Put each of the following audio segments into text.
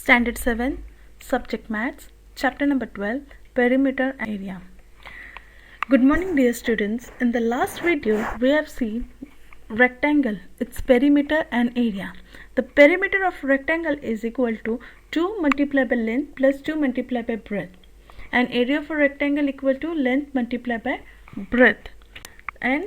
Standard 7, Subject Maths, Chapter number 12, Perimeter and Area. Good morning dear students. In the last video, we have seen rectangle, its perimeter and area. The perimeter of rectangle is equal to 2 multiplied by length plus 2 multiplied by breadth. And area of a rectangle equal to length multiplied by breadth. And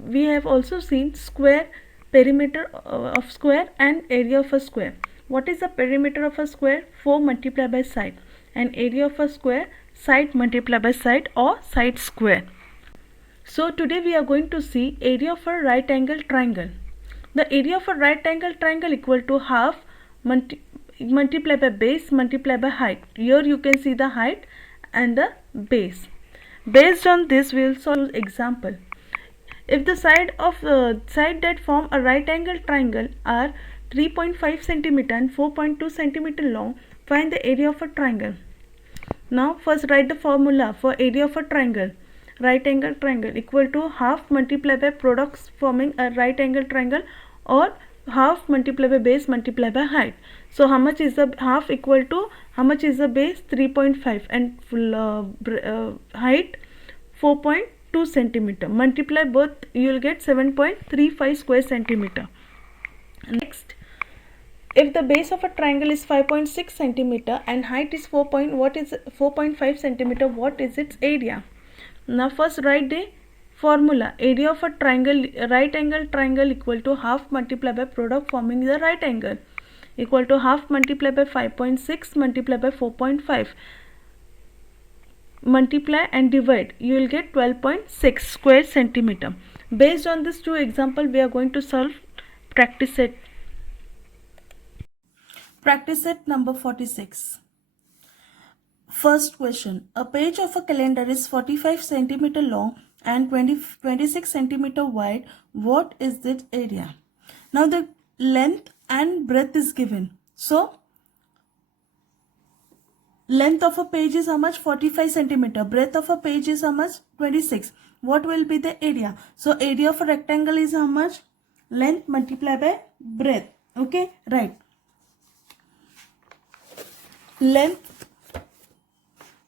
we have also seen square, perimeter of square and area of a square. What is the perimeter of a square? 4 multiplied by side, and area of a square, side multiplied by side or side square. So today we are going to see area of a right angle triangle. The area of a right angle triangle equal to half multiplied by base multiplied by height. Here you can see the height and the base. Based on this we will solve example. If the side that form a right angle triangle are 3.5 cm and 4.2 cm long, find the area of a triangle. Now first write the formula for area of a triangle. Right angle triangle equal to half multiplied by products forming a right angle triangle, or half multiplied by base multiplied by height. So how much is the half equal to how much is the base? 3.5 and height 4.2 centimeter. Multiply both, you will get 7.35 square centimeter. Next, if the base of a triangle is 5.6 centimeter and height is 4.5 centimeter, what is its area? Now first write the formula. Area of a triangle, right angle triangle equal to half multiplied by product forming the right angle, equal to half multiplied by 5.6 multiplied by 4.5. Multiply and divide, you will get 12.6 square centimeter. Based on this two example, we are going to solve practice set. Practice set number 46. First question. A page of a calendar is 45 centimeter long and 26 centimeter wide. What is its area? Now the length and breadth is given. So length of a page is how much? 45 centimeter. Breadth of a page is how much? 26. What will be the area? So area of a rectangle is how much? Length multiplied by breadth. Okay, right.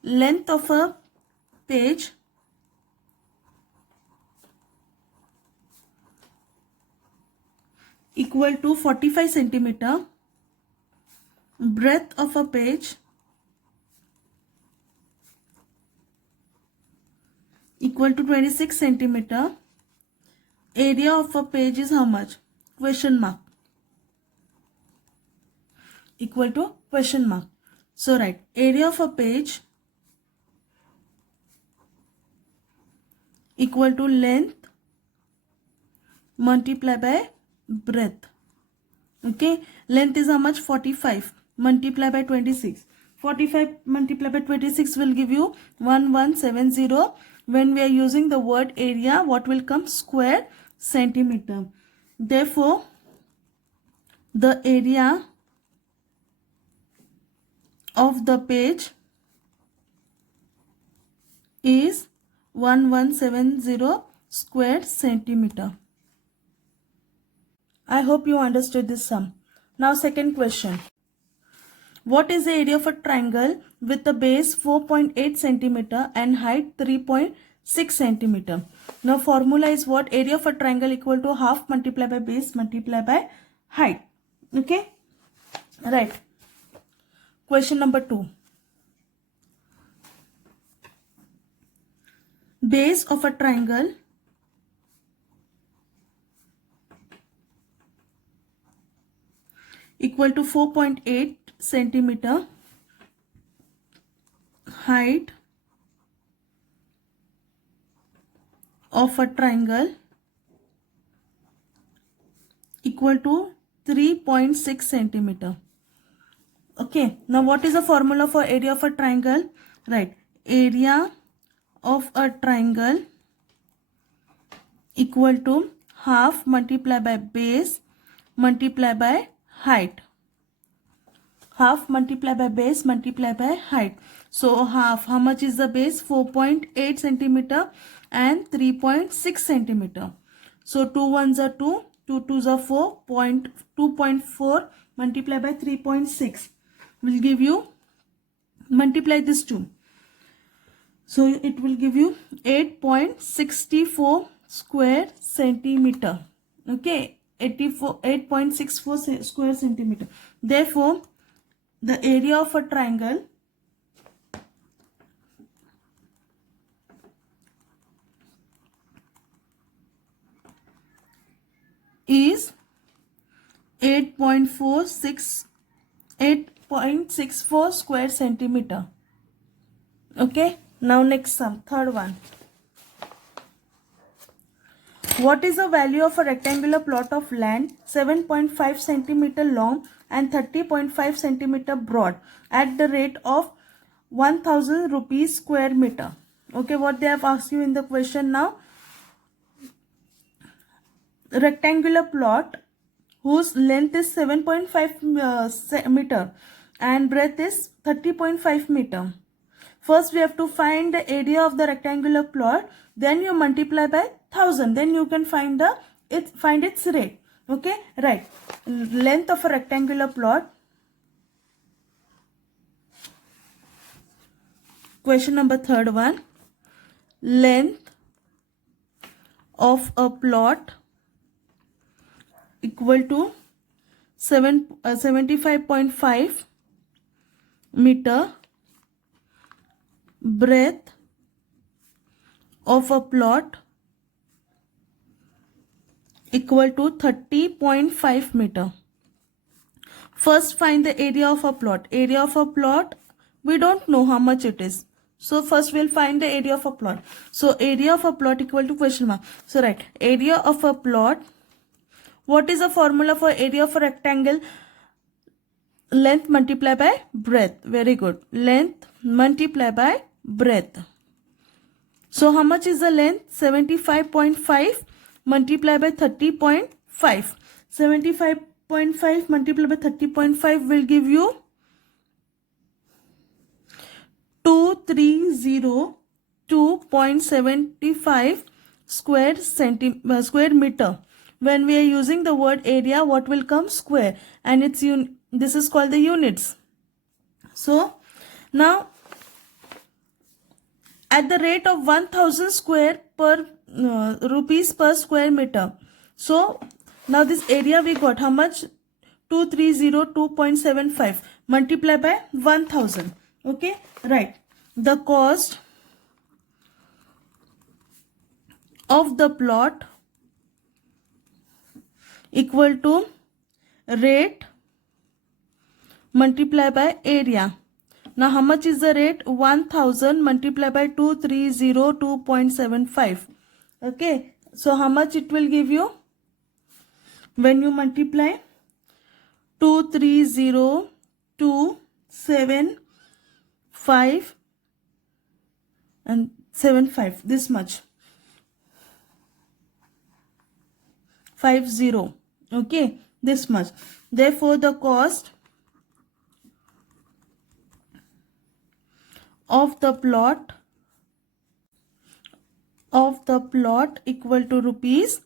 Length of a page equal to 45 centimeter. Breadth of a page equal to 26 centimeter. Area of a page is how much? Question mark. Equal to question mark. So write area of a page equal to length multiplied by breadth. Okay, length is how much? 45 multiplied by 26. 45 multiplied by 26 will give you 1170. When we are using the word area, what will come? Square centimeter. Therefore, the area of the page is 1170 square centimeter. I hope you understood this sum. Now second question. What is the area of a triangle with the base 4.8 centimeter and height 3.6 centimeter? Now formula is what? Area of a triangle equal to half multiplied by base multiplied by height. Okay, right. Question number 2. Base of a triangle equal to 4.8 centimeter. Height of a triangle equal to 3.6 centimeter. Okay, now what is the formula for area of a triangle? Right, area of a triangle equal to half multiplied by base multiplied by height. Half multiplied by base multiplied by height. So half, how much is the base? 4.8 centimeter and 3.6 centimeter. So 2 ones are 2, 2 twos are 4, 2.4 multiplied by 3.6. will give you, multiply this 2. So it will give you 8.64 square centimeter. Okay, 8.64 square centimeter. Therefore, the area of a triangle is 8.64 square centimeter. Okay, now next sum, third one. What is the value of a rectangular plot of land 7.5 centimeter long and 30.5 centimeter broad at the rate of 1000 rupees square meter? Okay, what they have asked you in the question now. Rectangular plot whose length is 7.5 meter and breadth is 30.5 meter. First we have to find the area of the rectangular plot, then you multiply by 1000, then you can find its rate. Okay, right. Length of a rectangular plot. Question number third one. Length of a plot equal to 75.5 meter. Breadth of a plot equal to 30.5 meter. First find the area of a plot. Area of a plot, we don't know how much it is. So first we'll find the area of a plot. So area of a plot equal to question mark. So right, area of a plot. What is the formula for area of a rectangle? Length multiplied by breadth. Very good. Length multiplied by breadth. So how much is the length? 75.5 multiplied by 30.5. 75.5 multiplied by 30.5 will give you 2302.75 square meter. When we are using the word area, what will come? Square, and this is called the units. So now at the rate of 1000 rupees per square meter. So now this area we got how much? 2302.75 multiply by 1000. Okay, right. The cost of the plot equal to rate multiply by area. Now how much is the rate? 1000 multiplied by 2302.75. Okay, so how much it will give you when you multiply 2302.75 and 75, this much, 50. Okay, this much. Therefore the cost of the plot equal to rupees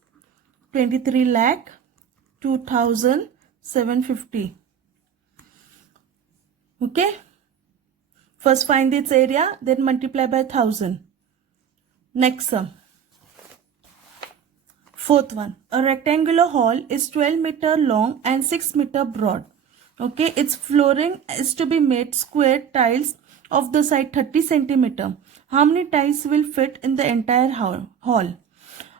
23,02,750. Okay, first find its area, then multiply by 1000. Next sum, fourth one. A rectangular hall is 12 meter long and 6 meter broad. Okay, its flooring is to be made square tiles of the side 30 centimeter. How many tiles will fit in the entire hall?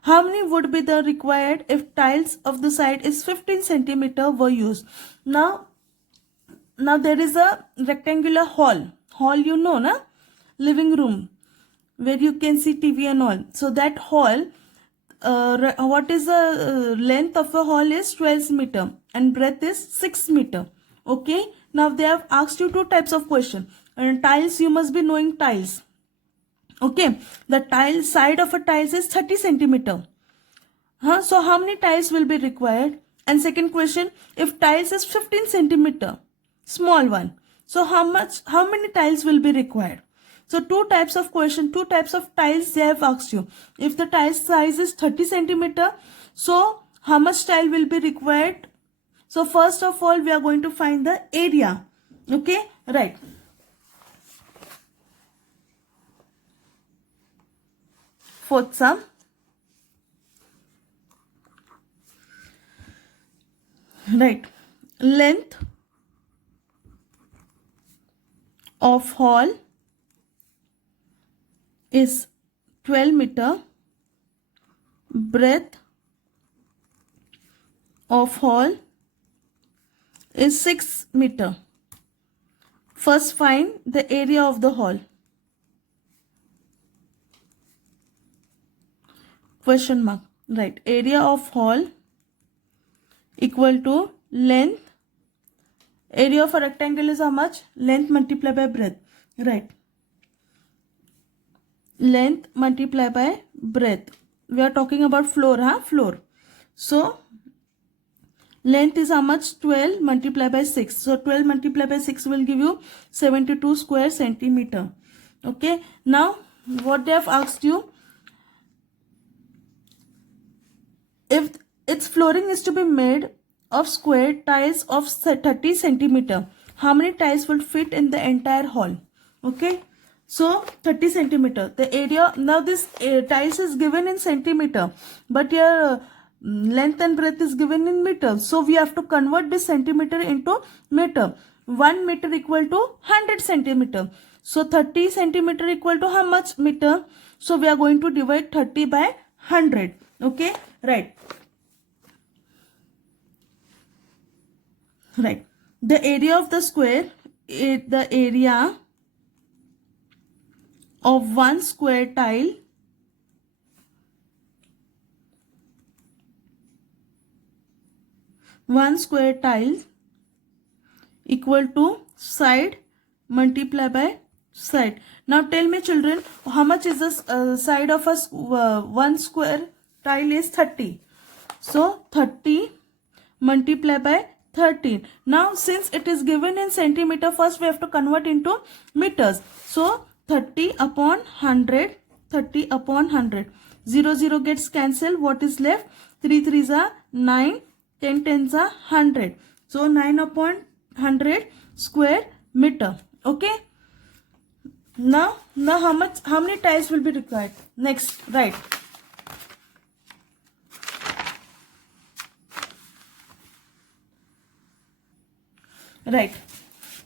How many would be the required if tiles of the side is 15 centimeter were used? Now there is a rectangular hall. Hall, you know, na? Living room where you can see TV and all. So that hall, what is the length of a hall is 12 meter and breadth is 6 meter. Okay, now they have asked you two types of question. And tiles, you must be knowing tiles. Okay, the tile side of a tiles is 30 centimeter. So how many tiles will be required? And second question, if tiles is 15 centimeter, small one, so how many tiles will be required? So two types of question, two types of tiles they have asked you. If the tile size is 30 centimeter, so how much tile will be required? So first of all, we are going to find the area. Okay, right. Fourth sum. Right. Length of hall is 12 meter. Breadth of hall is 6 meter. First find the area of the hall. Question mark. Right. Area of hall equal to length. Area of a rectangle is how much? Length multiplied by breadth. Right. Length multiplied by breadth. We are talking about floor, huh? Floor. So, length is how much? 12 multiplied by 6. So, 12 multiplied by 6 will give you 72 square centimeter. Okay. Now, what they have asked you, if its flooring is to be made of square tiles of 30 centimeter, how many tiles would fit in the entire hall? Okay. So 30 centimeter. The area, now this tiles is given in centimeter, but your length and breadth is given in meter. So we have to convert this centimeter into meter. 1 meter equal to 100 centimeter. So 30 centimeter equal to how much meter? So we are going to divide 30 by 100. Okay, right. Right. The area of the square, the area of one square tile equal to side multiplied by side. Now tell me children, how much is the side of a one square tile is 30. So 30 multiplied by 13. Now since it is given in centimeter, first we have to convert into meters. So 30 upon 100, 30 upon 100. 0, 0 gets cancelled. What is left? 3 3s are 9, 10 10s are 100. So 9 upon 100 square meter. Okay. Now how many tiles will be required? Next, right. Right.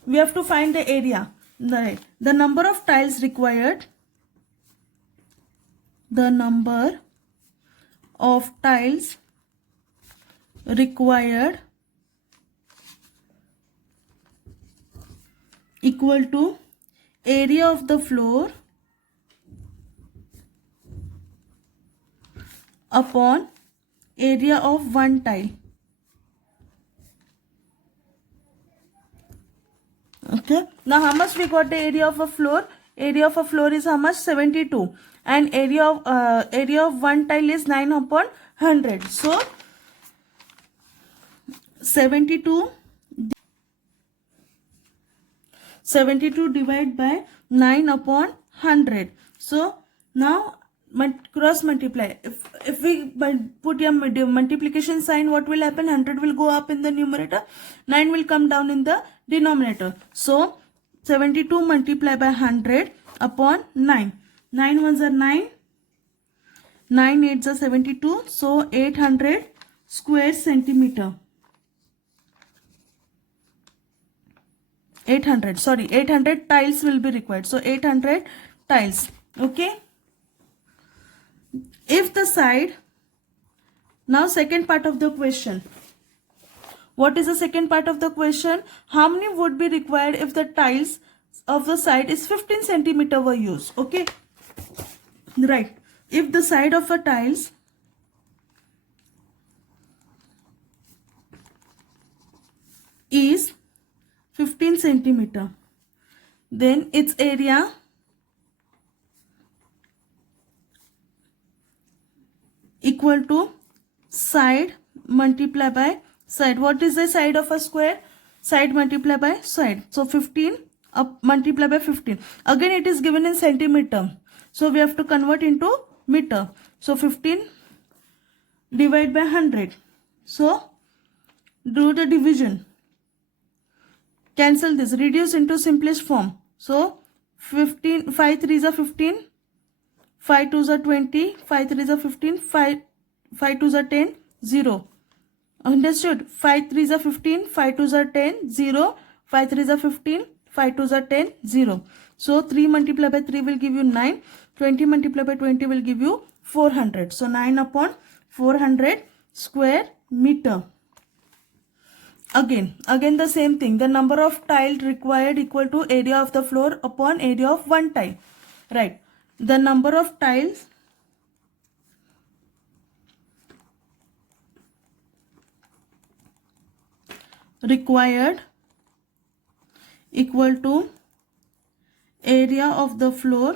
We have to find the area. Right. The number of tiles required. The number of tiles required equal to area of the floor upon area of one tile. Okay. Now how much we got the area of a floor? Area of a floor is how much? 72. And area of one tile is 9 upon 100. So 72 divided by 9 upon 100. So now cross multiply. If we put a multiplication sign, what will happen? 100 will go up in the numerator, 9 will come down in the denominator. So 72 multiplied by 100 upon 9. 9 ones are 9, 9 8s are 72. So 800 square centimeter. 800 tiles will be required. So 800 tiles. Okay. If the side, now second part of the question. What is the second part of the question? How many would be required if the tiles of the side is 15 centimeter were used? Okay. Right. If the side of a tiles is 15 centimeter, then its area equal to side multiplied by side. What is the side of a square? Side multiplied by side. So 15 up multiplied by 15. Again it is given in centimeter. So we have to convert into meter. So 15 divided by 100. So do the division. cancel this, reduce into simplest form. So 15, 5 3s are 15, 5 2s are 20, 5 3s are 15, 5 2s are 10, 0. Understood? 5 3s are 15, 5 2s are 10, 0. 5 3s are 15, 5 2s are 10, 0. So 3 multiplied by 3 will give you 9. 20 multiplied by 20 will give you 400. So 9 upon 400 square meter. Again the same thing. The number of tiles required equal to area of the floor upon area of one tile. Right. The number of tiles required equal to area of the floor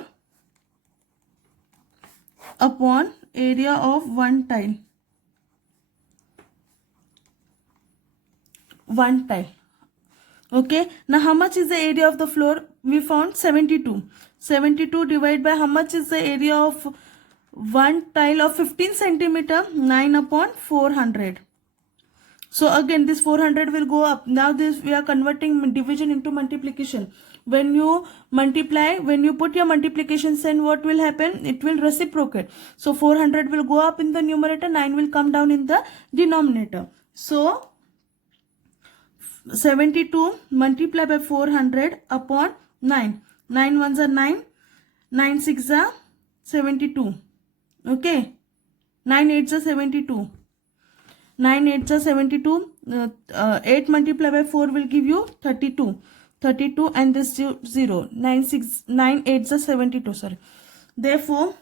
upon area of one tile. One tile. Okay, now how much is the area of the floor? We found 72. 72 divided by how much is the area of one tile of 15 centimeter? 9 upon 400. So again this 400 will go up. Now this we are converting division into multiplication. When you multiply, when you put your multiplication sign, what will happen? It will reciprocate. So 400 will go up in the numerator, 9 will come down in the denominator. So 72 multiplied by 400 upon 9. 9 ones are 9. 9 6 are 72. Okay. 9 8s are 72. 9 8s are 72. 8 multiplied by 4 will give you 32. 32 and this 0. 9 8s are 72. Sorry. Therefore,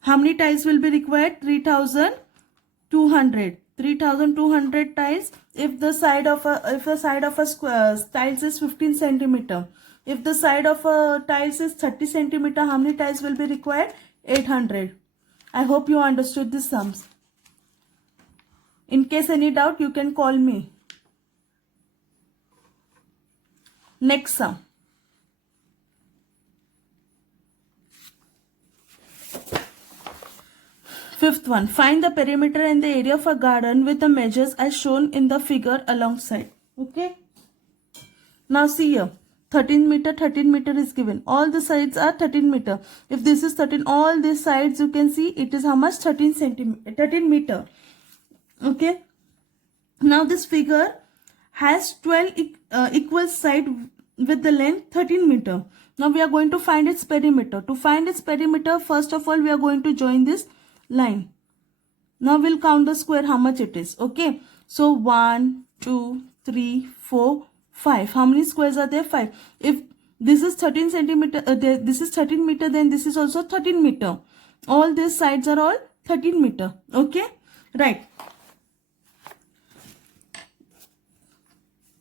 how many tiles will be required? 3200. 3200 tiles. If the side of a square tiles is 15 centimeter, if the side of a tiles is 30 centimeter, how many tiles will be required? 800. I hope you understood the sums. In case any doubt, you can call me. Next sum. Fifth one, find the perimeter and the area of a garden with the measures as shown in the figure alongside. Okay. Now see here, 13 meter is given. All the sides are 13 meter. If this is 13, all these sides you can see it is how much? 13 meter. Okay. Now this figure has 12 equal sides with the length 13 meter. Now we are going to find its perimeter. To find its perimeter, first of all, we are going to join this line. Now we'll count the square how much it is. Okay. So 1, 2, 3, 4, 5. How many squares are there? 5. If this is 13 centimeter, this is 13 meter, then this is also 13 meter. All these sides are all 13 meter. Okay. Right.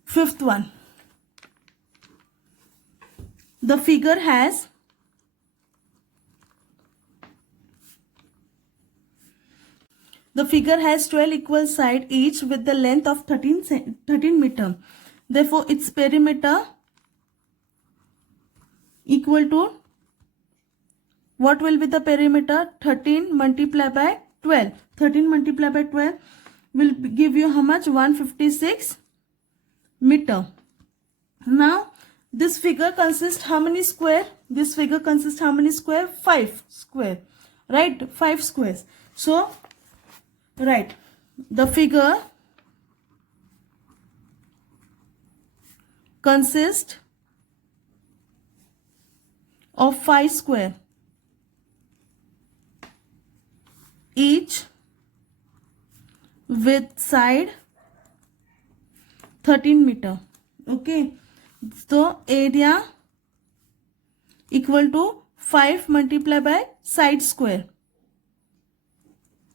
Fifth one. The figure has The figure has 12 equal sides each with the length of 13 meter. Therefore, its perimeter equal to, what will be the perimeter? 13 multiplied by 12. 13 multiplied by 12 will give you how much? 156 meter. Now, this figure consists how many square? This figure consists how many square? 5 square. Right? 5 squares. So, right, the figure consists of 5 square, each with side 13 meter. Okay, so area equal to 5 multiplied by side square.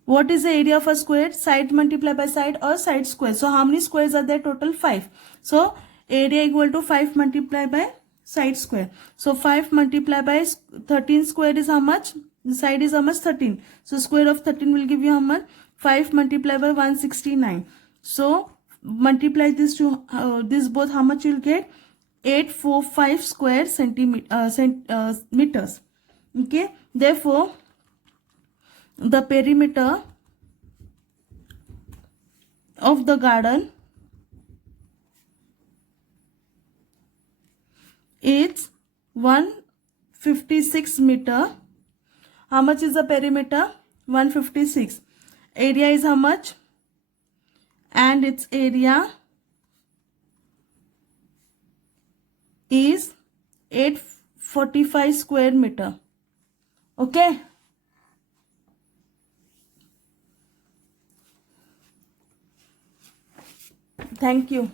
What is the area of a square? Side multiplied by side or side square. So how many squares are there? Total 5. So area equal to 5 multiplied by side square. So 5 multiplied by 13 square is how much? The side is how much? 13. So square of 13 will give you how much? 5 multiplied by 169. So multiply this to this both, how much you will get? 845 square meters. Okay. Therefore, the perimeter of the garden It's 156 meter. How much is the perimeter? 156. Area is how much? And its area is 845 square meter. Okay. Thank you.